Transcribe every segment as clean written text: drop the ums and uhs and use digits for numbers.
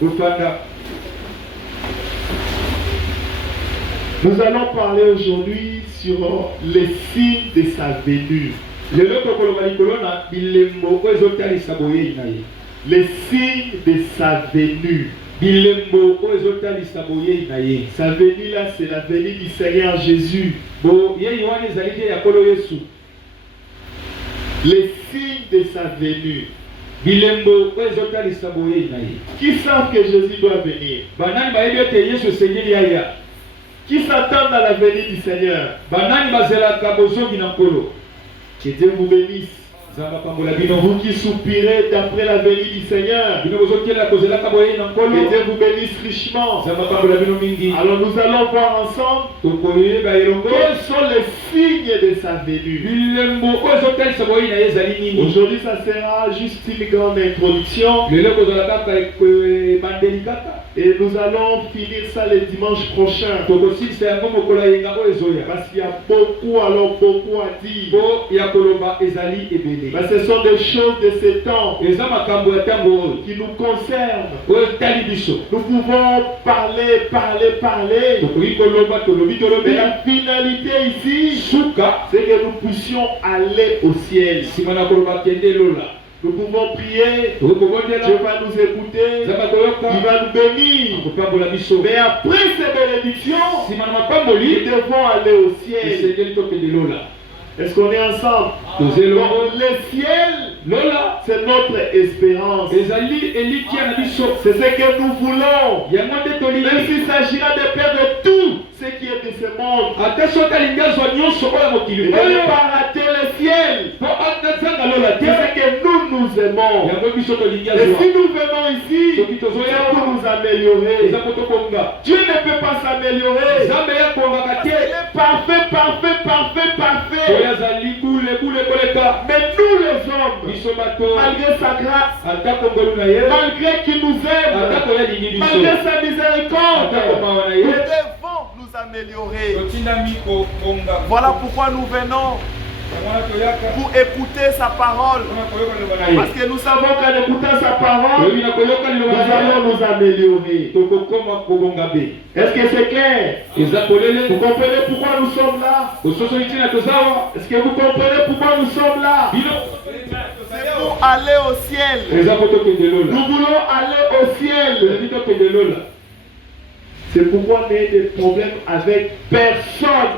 Nous allons parler aujourd'hui sur les signes de sa venue. Les signes de sa venue. Sa venue là, c'est la venue du Seigneur Jésus. Les signes de sa venue. Qui savent que Jésus doit venir? Qui s'attendent à la venue du Seigneur? Que Dieu vous bénisse. Vous qui soupirez d'après la venue du Seigneur, que Dieu vous bénisse richement. Alors nous allons voir ensemble quels sont les signes de sa venue. Aujourd'hui ça sera juste une grande introduction. Et nous allons finir ça le dimanche prochain. Parce qu'il y a beaucoup à dire. Mais ce sont des choses de ce temps qui nous concernent. Nous pouvons parler. Mais la finalité ici, c'est que nous puissions aller au ciel. Nous pouvons prier, Dieu va nous écouter, il va nous bénir. Mais après ces bénédictions, nous devons aller au ciel. Est-ce qu'on est ensemble? Donc, le ciel, c'est notre espérance. C'est ce que nous voulons. Même s'il s'agira de perdre tout ce qui est de ce monde. Et de ne pas rater le ciel. C'est ce que nous aimons. Et si nous venons ici, c'est pour nous améliorer. Dieu ne peut pas s'améliorer. Il est parfait. Mais nous les hommes, malgré sa grâce, malgré qu'il nous aime, malgré sa miséricorde, nous devons nous améliorer. Voilà pourquoi nous venons pour écouter sa parole. Parce que nous savons qu'en écoutant sa parole, nous allons nous améliorer. Est-ce que c'est clair? Vous comprenez pourquoi nous sommes là? Est-ce que vous comprenez pourquoi nous sommes là? C'est pour aller au ciel. Nous voulons aller au ciel. C'est pourquoi on a des problèmes avec personne.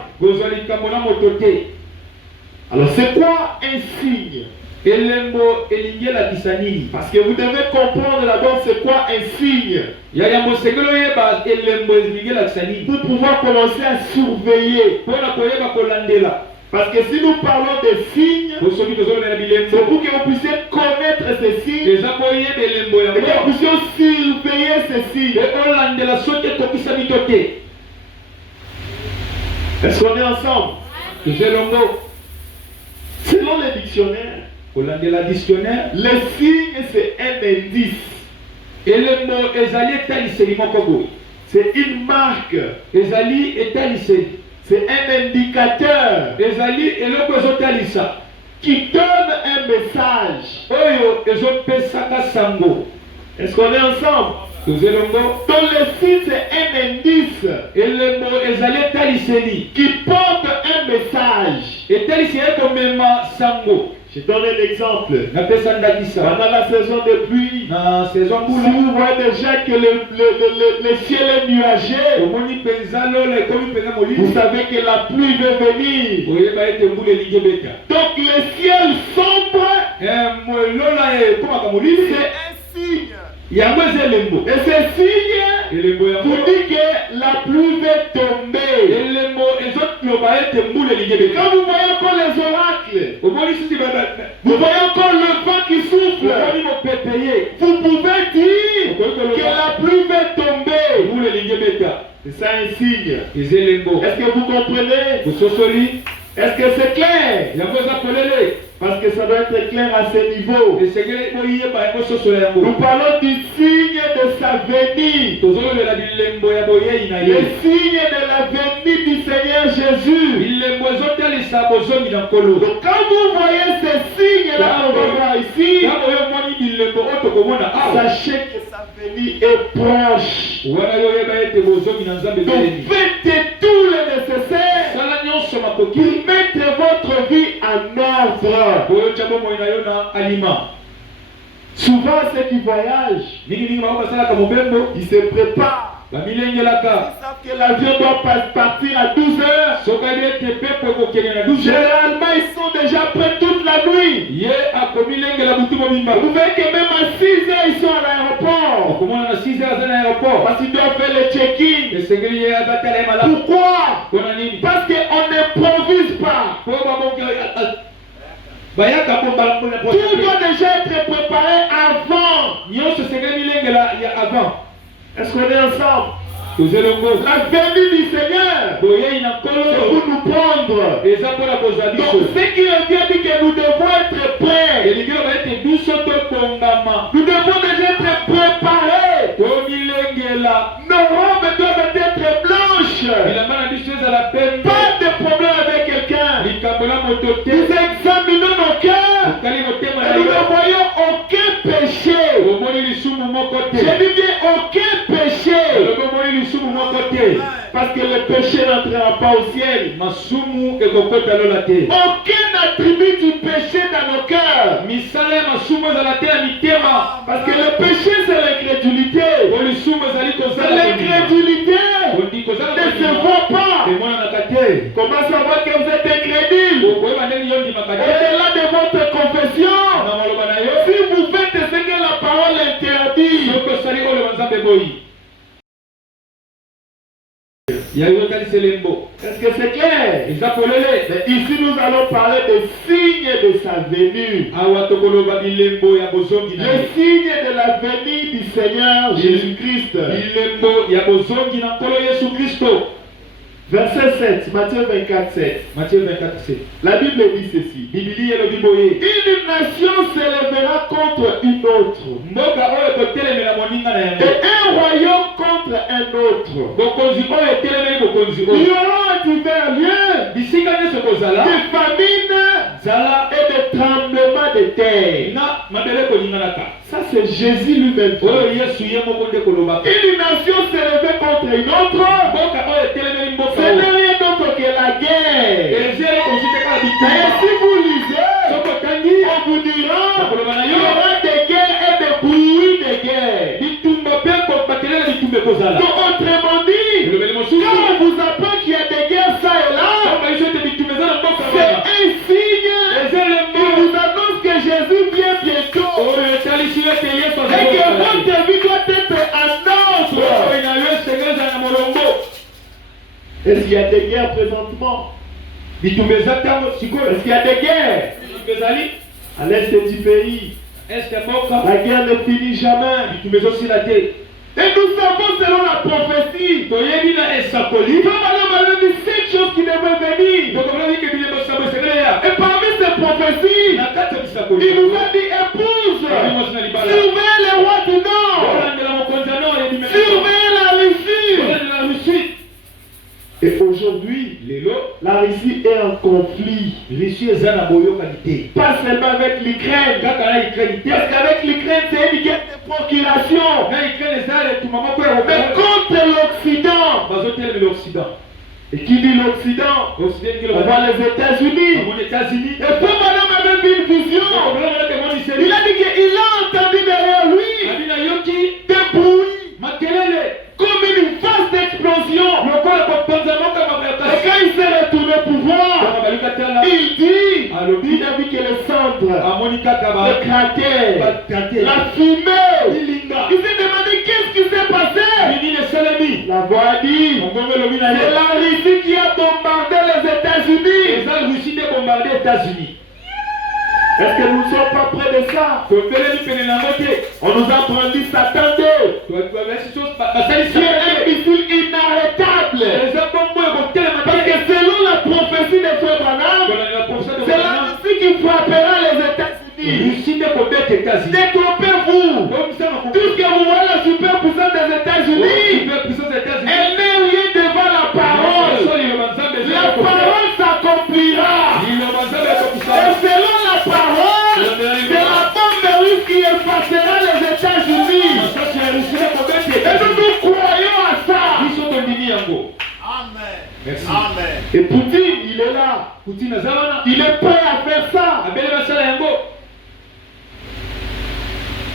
Alors c'est quoi un signe? Parce que vous devez comprendre d'abord c'est quoi un signe. Pour pouvoir commencer à surveiller. Parce que si nous parlons de signes, c'est pour que vous puissiez connaître ces signes et que vous puissiez surveiller ces signes. Est-ce qu'on est ensemble? Selon les dictionnaires, le signe c'est un indice. C'est une marque. C'est un indicateur qui donne un message. Est-ce qu'on est ensemble? Donc le signe c'est un indice qui porte un message. Je donne un exemple. Pendant la saison de pluie, si vous voyez déjà que le ciel est nuagé, vous savez que la pluie va venir. Donc le ciel sombre, c'est un signe. Et ce signe vous dit que la pluie va tomber. Quand vous voyez encore les oracles, vous voyez encore le vent qui souffle, vous pouvez dire que la pluie va tomber. C'est ça un signe. Est-ce que vous comprenez? Est-ce que c'est clair? Parce que ça doit être clair à ce niveau. Nous parlons du signe de sa venue. Le signe de la venue du Seigneur Jésus. Donc quand vous voyez ces signes là qu'on voit ici, sachez que sa venue venue est proche. Donc faites tout le nécessaire pour mettre votre vie en ordre. Souvent ceux qui voyagent, ils se préparent. Ils savent que l'avion doit partir à 12 heures. Généralement, ils sont déjà prêts toute la nuit. Vous voyez que même à 6 heures, ils sont à l'aéroport. Parce qu'ils doivent faire le check-in. Pourquoi? Parce qu'on n'improvise pas. Tout doit déjà être préparé avant. Est-ce qu'on est ensemble? La venue du Seigneur, c'est pour nous prendre. Donc, ce qui revient dit que nous devons être prêts. Nous devons déjà être préparés. Nos robes doivent être blanches. Pas de problème avec quelqu'un. Nous examinons nos cœurs et nous ne voyons aucun péché. J'ai dit bien aucun péché. Parce que le péché n'entrera pas au ciel. Aucun attribut du péché dans nos cœurs. Parce que le péché c'est l'incrédulité. C'est l'incrédulité. Ne se voit pas. Comment savoir que vous êtes incrédule? Au-delà de votre confession, si vous faites ce que la parole interdit, est-ce que c'est clair? Mais ici nous allons parler des signes de sa venue. Le signe de la venue du Seigneur Jésus-Christ. Verset 7, Matthieu 24, 7. La Bible dit ceci. Une nation s'élèvera contre une autre. Et un royaume contre un autre. Il y aura divers lieux de famine et de tremblements de terre. Ça c'est Jésus lui-même. Une nation s'élèvera contre une autre. Ce n'est rien d'autre que la guerre. Et si vous lisez, on vous dira il y aura des guerres et des bruits de guerre. Donc autrement dit, quand on vous apprend qu'il y a des guerres ça et là, c'est un signe qui vous annonce que Jésus vient bientôt. Et que votre vie doit être en ordre. Est-ce qu'il y a des guerres présentement? Est-ce qu'il y a des guerres à l'est du pays? La guerre ne finit jamais. Et nous savons selon la prophétie, il va malheureusement dire 7 choses qui devraient venir. Et parmi ces prophéties, il nous a dit épouse, surveillez les rois du nord, surveillez la Russie. Et aujourd'hui, la Russie est en conflit. Pas seulement avec l'Ukraine. Parce qu'avec l'Ukraine, c'est une guerre de procuration. Mais contre l'Occident. Et qui dit l'Occident? On voit les États-Unis. Et pour madame avait une vision. Il a dit qu'il a entendu derrière lui des bruits. Comme une vaste explosion. Et quand il s'est retourné au pouvoir, il dit, il a vu que le centre, le cratère, la fumée. Il s'est demandé qu'est-ce qui s'est passé. La voix a dit, c'est la Russie qui a bombardé les États-Unis. Est-ce que nous ne sommes pas près de ça? On nous a prédit Satan 2. C'est un missile inarrêtable. Parce que selon la prophétie de Frère Branham, c'est la Russie qui frappera les États-Unis. Détrompez-vous. Tout ce que vous voyez, la superpuissance des États-Unis, elle n'est rien devant la parole. La parole s'accomplira. Et selon la parole, c'est la bombe russe qui effacera les États-Unis. Merci. Amen. Et Poutine, il est là. Poutine azalana. Il est prêt à faire ça. Abele basala yango.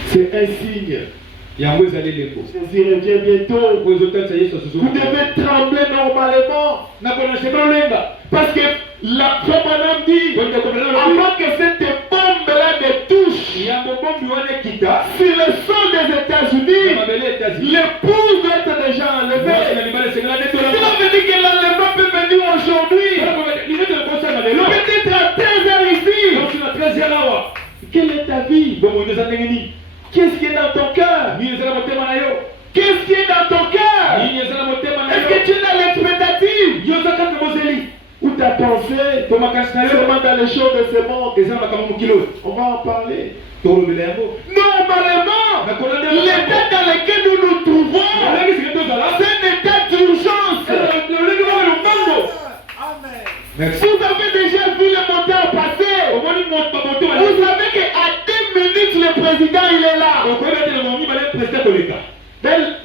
C'est un signe. Yango ezali lembo. Jésus revient bientôt. Ko ezotata Yesu asusu. Vous devez trembler normalement. Na kona shebalo lenga. Parce que la Madame dit, avant que cette bombe-là ne touche Yango bombi wana kita. sur le sol des États-Unis, l'épouse doit être déjà enlevée. Cela veut dire que l'enlèvement peut venir aujourd'hui. Peut-être à 13h ici. Quelle est ta vie? Qu'est-ce qui est dans ton cœur? Qu'est-ce qui est dans ton cœur? Est-ce que tu es dans l'expectative? Ou ta pensée seulement dans les choses de ce monde? On va en parler. Normalement, l'état dans lequel nous nous trouvons, c'est un état d'urgence. Vous avez déjà vu le montant passer. Vous savez qu'à 2 minutes, le président il est là.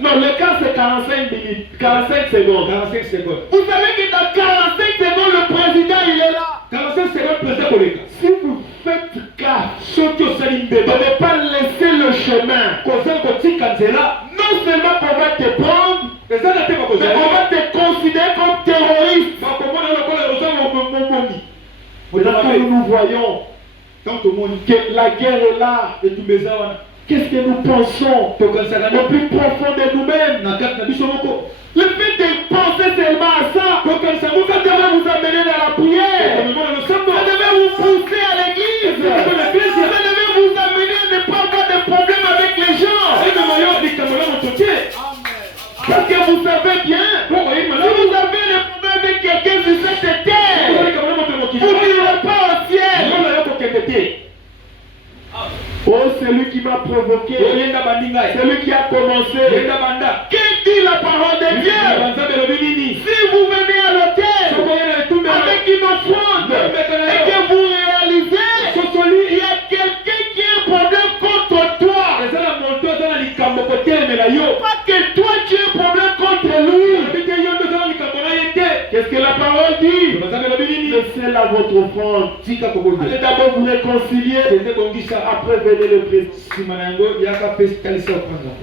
Non, le cas c'est 45 minutes, 45 secondes. Vous savez que dans 45 secondes, le président il est là. Si vous faites gaffe de ne pas laisser le chemin, non seulement qu'on va te prendre, mais on va te considérer comme terroriste. Maintenant que nous voyons que la guerre est là, qu'est-ce que nous pensons au plus profond de nous-mêmes? Le fait de penser seulement à ça, ça devait vous amener dans la prière. Ça devait vous pousser à l'église. Ça devait vous amener à ne pas avoir de problème avec les gens. Parce que vous savez bien, si vous avez des problèmes avec quelqu'un sur cette terre, vous n'irez pas au ciel. Oh, c'est lui qui m'a provoqué. C'est lui qui a commencé. Que dit la parole de Dieu? Si vous venez à l'autel avec une offrande et que vous réalisez il y a quelqu'un qui a un problème contre toi, pas que toi tu as un problème contre lui. Qu'est-ce que la parole dit? Laissez là votre offrande. Allez d'abord vous réconcilier. Après venez le président.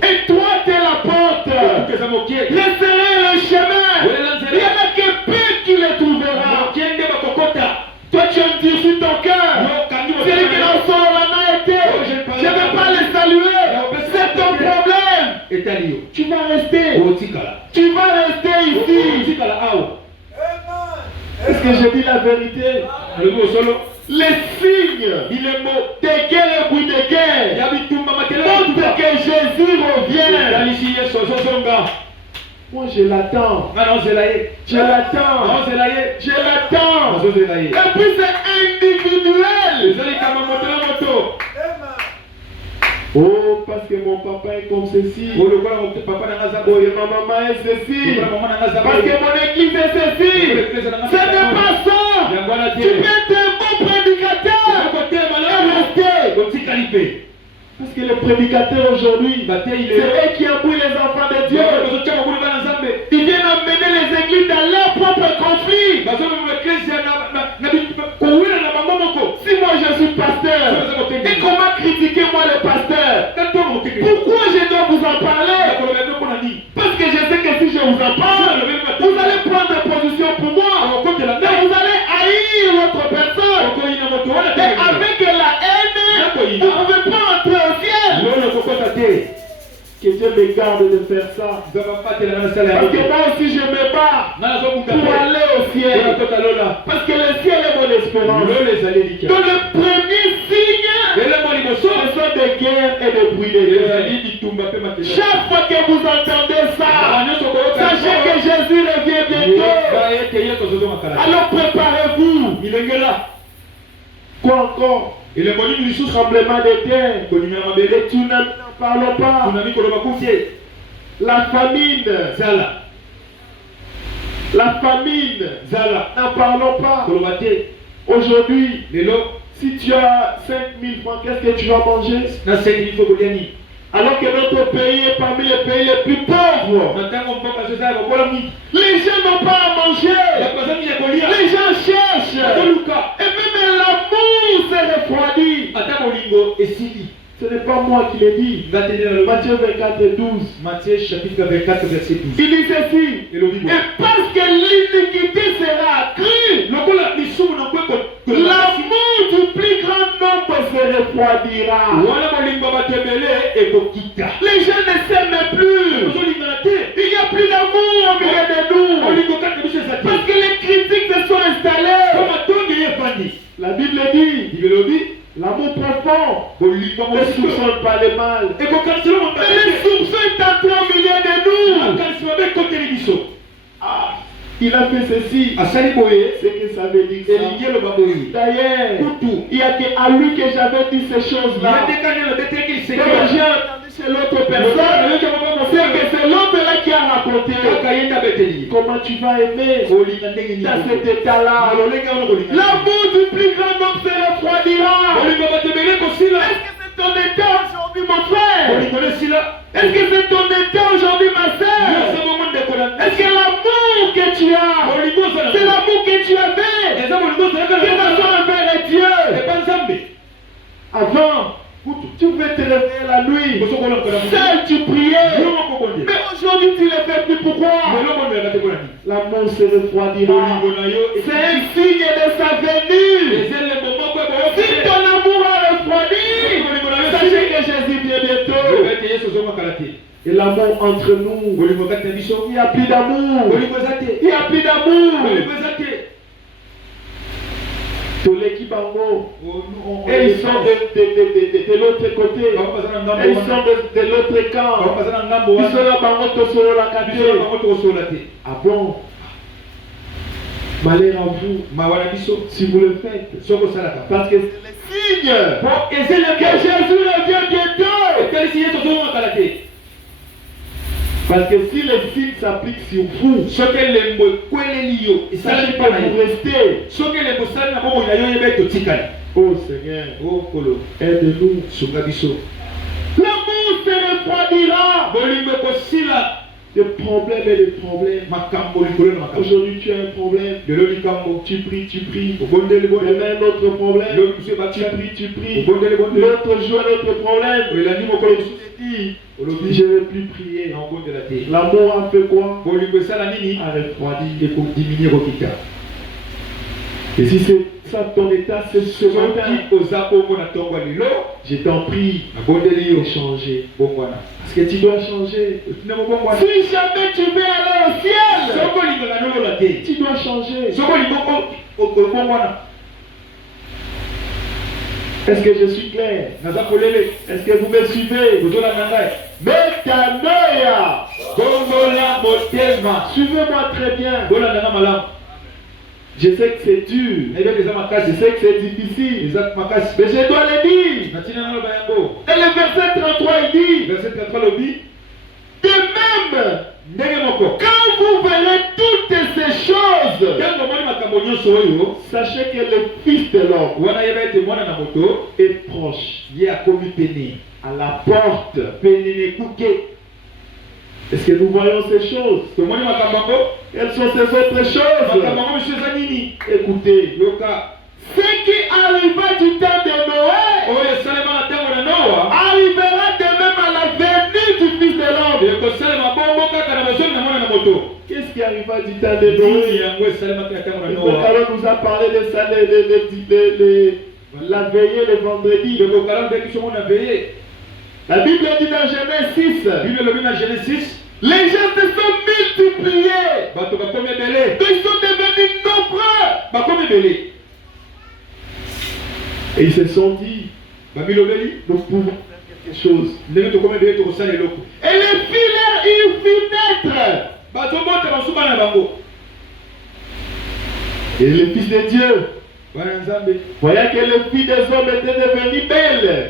Et toi tu es la porte. Laissez le chemin. Il n'y en a que peu qui le trouvera. Toi tu as dit sur ton cœur. Celui qui n'en sort la été. Je ne vais pas les saluer. C'est ton problème. Tu vas rester. Tu vas rester ici. Est-ce que je dis la vérité? Les signes de guerre et bruit de guerre montrent que Jésus revient. Moi je l'attends. Je l'attends. Je l'attends. Et puis c'est individuel. Oh, parce que mon papa est comme ceci. Oh, et ma maman est ceci. Parce que mon église est ceci. Ce n'est pas ça. Tu peux être un bon prédicateur et rester. Parce que le prédicateur aujourd'hui, c'est eux qui embrouillent les enfants de Dieu. Ils viennent emmener les églises dans leur propre conflit. Si moi je suis pasteur, et comment critiquer moi le pasteur? Pourquoi je dois vous en parler? Parce que je sais que si je vous en parle, vous allez prendre position pour moi. Mais vous allez haïr votre personne. Et avec la haine, vous ne pouvez pas entrer au ciel. Que Dieu me garde de faire ça. Parce que moi aussi je me bats pour aller au ciel. Parce que le ciel est mon espérance. Donc le premier signe, ce sont des guerres et des bruits de guerre. Chaque fois que vous entendez ça, sachez que Jésus revient bientôt. Alors préparez-vous. Quoi encore? Et le tremblement de terre. Et tu n'en parlons pas. La famine. La famine. N'en parlons pas. Aujourd'hui, si tu as 5 000 francs, qu'est-ce que tu vas manger? Alors que notre pays est parmi les pays les plus pauvres. Les gens n'ont pas à manger. Les gens cherchent. Et même l'amour s'est refroidi. Ce n'est pas moi qui l'ai dit. Matthieu 24 et 12. Matthieu chapitre 24 verset 12. Il dit ceci. Et parce que l'iniquité sera accrue, l'amour du plus grand nombre se refroidira. Les gens ne s'aiment plus. Il n'y a plus d'amour au milieu de nous. Parce que les critiques se sont installées. La Bible dit, l'amour profond ne soupçonne pas le mal. Mais le soupçon est entré au milieu de nous. Il a fait ceci. C'est que ça veut dire ça. D'ailleurs, il n'y a qu'à lui que j'avais dit ces choses-là. Quand j'ai entendu chez l'autre personne, c'est que c'est l'autre là qui a raconté. Comment tu vas aimer dans cet état-là. L'amour du plus grand homme se refroidira. Est-ce que c'est ton état aujourd'hui, mon frère? Est-ce que c'est ton état aujourd'hui, ma soeur? Est-ce que l'amour que tu as, c'est l'amour que tu avais, que ça soit envers Dieu? Avant, tu pouvais te réveiller la nuit, seul tu priais, mais aujourd'hui tu ne le fais plus. Pourquoi? L'amour se refroidira. C'est un signe de sa venue. Si ton amour a refroidi, sachez que Jésus vient bientôt. Et l'amour entre nous, il n'y a plus d'amour. Il n'y a plus d'amour. Tous les Kibango, et ils sont de l'autre côté, et ils sont de l'autre camp. Ils sont là, ah bon? Malheur à vous, si vous le faites, parce que c'est le signe que Jésus revient bientôt. Parce que si les signes s'appliquent sur vous, sachez pas vous rester. Oh Seigneur, aide-nous. L'amour se refroidira. Des problèmes et des problèmes. Aujourd'hui tu as un problème. Tu pries. Demain notre problème. Tu pries. L'autre jour notre problème. Je ne vais plus prier. L'amour a fait quoi? A refroidi. Et si c'est ça ton état, c'est ce matin, je t'en prie de changer. Parce que tu dois changer. Si jamais tu veux aller au ciel, tu dois changer. Est-ce que je suis clair? Est-ce que vous me suivez? Metanoia. Suivez-moi très bien. Je sais que c'est dur. Je sais que c'est difficile. Mais je dois le dire. Dans le verset 33, il dit, de même, quand vous verrez toutes ces choses, sachez que le Fils de l'homme est proche, à la porte. Est-ce que nous voyons ces choses? Quelles sont ces autres choses? Écoutez, ce qui arriva du temps de Noé arrivera de même à la venue du Fils de l'homme. Qu'est-ce qui arriva du temps de Noé? Alors nous a parlé de ça, la veillée le vendredi. La Bible dit dans Genèse 6, les gens se sont multipliés. Ils sont devenus nombreux. Et ils se sont dit, nous pouvons faire quelque chose. Et les filles ils firent naître. Et les fils de Dieu, voyant que les filles des hommes étaient devenues belles,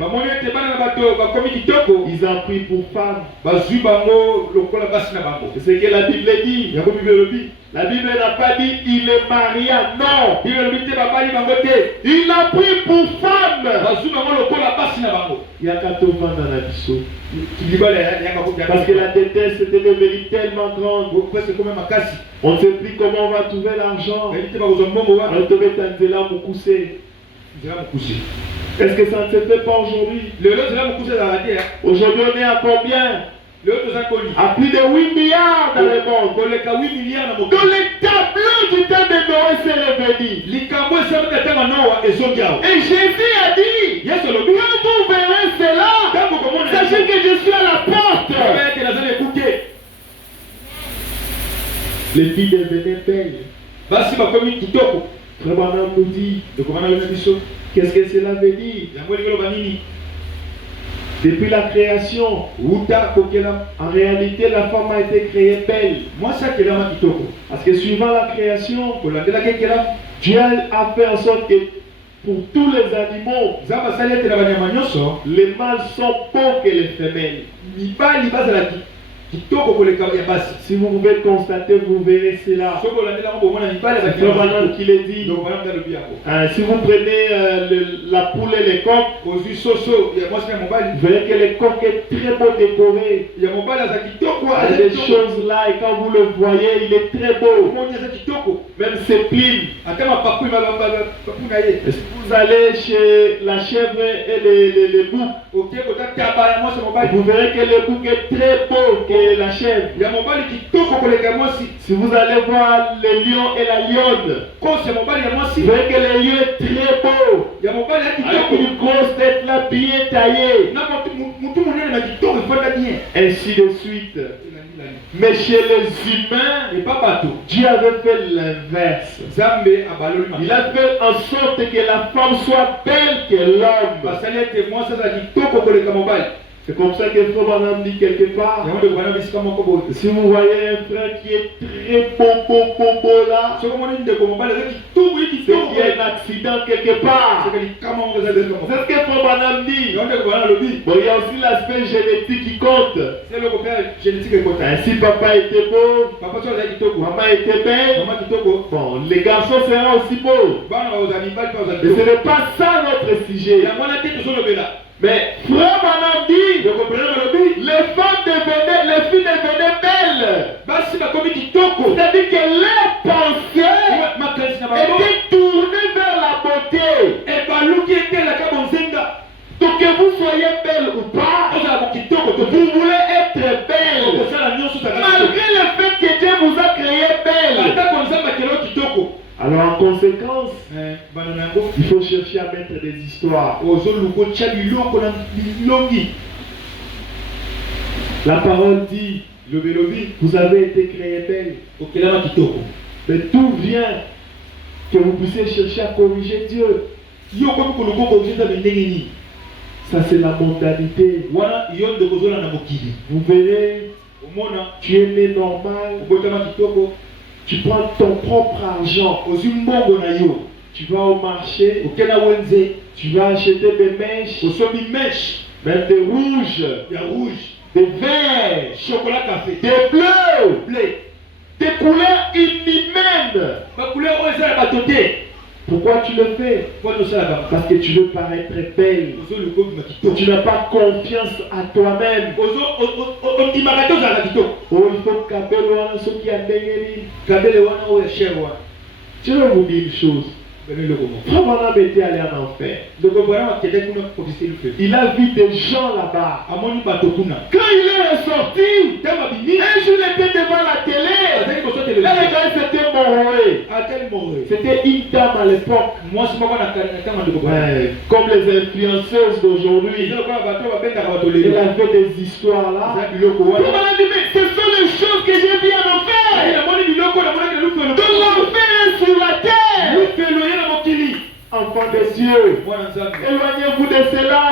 ils ont pris pour femmes. C'est ce que la Bible dit. La Bible n'a pas dit il est maria, non. Il Il a pris pour femme. y a 80 ans dans la biseau. Parce que la détresse était devenue tellement grande. On ne sait plus comment on va trouver l'argent. On devait t'enlever là pour pousser. Est-ce que ça ne se fait pas aujourd'hui? Aujourd'hui, on est à combien? À plus de 8 milliards dans le monde. Dans les tableaux du temps de Noé, c'est revenu. Et Jésus a dit, quand vous verrez cela, sachez que je suis à la porte. Les filles devenaient belles. Frère Branham nous dit, qu'est-ce que cela veut dire? Depuis la création, en réalité, la femme a été créée belle. Parce que suivant la création, Dieu a fait en sorte que pour tous les animaux, les mâles sont beaux que les femelles. Si vous pouvez constater, vous verrez cela. C'est Frère qui le dit. Si vous prenez la poule et les coqs, vous verrez que les coqs est très beau décoré. Il y a des choses là et quand vous le voyez, il est très beau. Même ses plumes. Si vous allez chez la chèvre et les boucs, vous verrez que le bouc est très beau que la chèvre. Si vous allez voir le lion et la lionne, vous verrez que le lion est très beau. Avec une grosse tête là bien taillée. Ainsi de suite. Mais chez les humains, Dieu avait fait l'inverse. Il a fait en sorte que la femme soit belle que l'homme. C'est comme ça que Frère Branham dit quelque part. Si vous voyez un frère qui est très beau là, c'est qu'il y a un accident quelque part. C'est ce que Frère Branham dit. Bon, il y a aussi l'aspect génétique qui compte. Si papa était beau, maman était belle, bon, les garçons seront aussi beaux. Mais ce n'est pas ça notre sujet. Mais Frère Branham dit, les filles devenaient belles. C'est-à-dire que leur pensée était tournée vers la beauté. Donc que vous soyez belle ou pas, vous voulez être belle. Malgré le fait que Dieu vous a créé belle. Alors en conséquence, il faut chercher à mettre des histoires. La parole dit, vous avez été créé belle. Mais tout vient que vous puissiez chercher à corriger Dieu. Ça c'est la mondanité. Vous verrez, tu es né normal. Tu prends ton propre argent. Tu vas au marché. Tu vas acheter des mèches. Même des rouges. Des verts. Chocolat café. Des bleus. Des couleurs inhumaines. Pourquoi tu le fais? Parce que tu veux paraître belle. Tu n'as pas confiance à toi-même. Oh, il faut qu'Abel ce qui a gagné. Je vais vous dire une chose. Frère Branham était allé en enfer. Il a vu des gens là-bas. Quand il est ressorti, un jour il était devant la télé. Là, les gars s'étaient morés. C'était une dame à l'époque. Comme les influenceuses d'aujourd'hui. Elle a fait des histoires là. Frère Branham dit, mais ce sont les choses que j'ai vues en enfer. Donc l'enfer est sur la terre. Enfants des cieux, éloignez-vous de cela.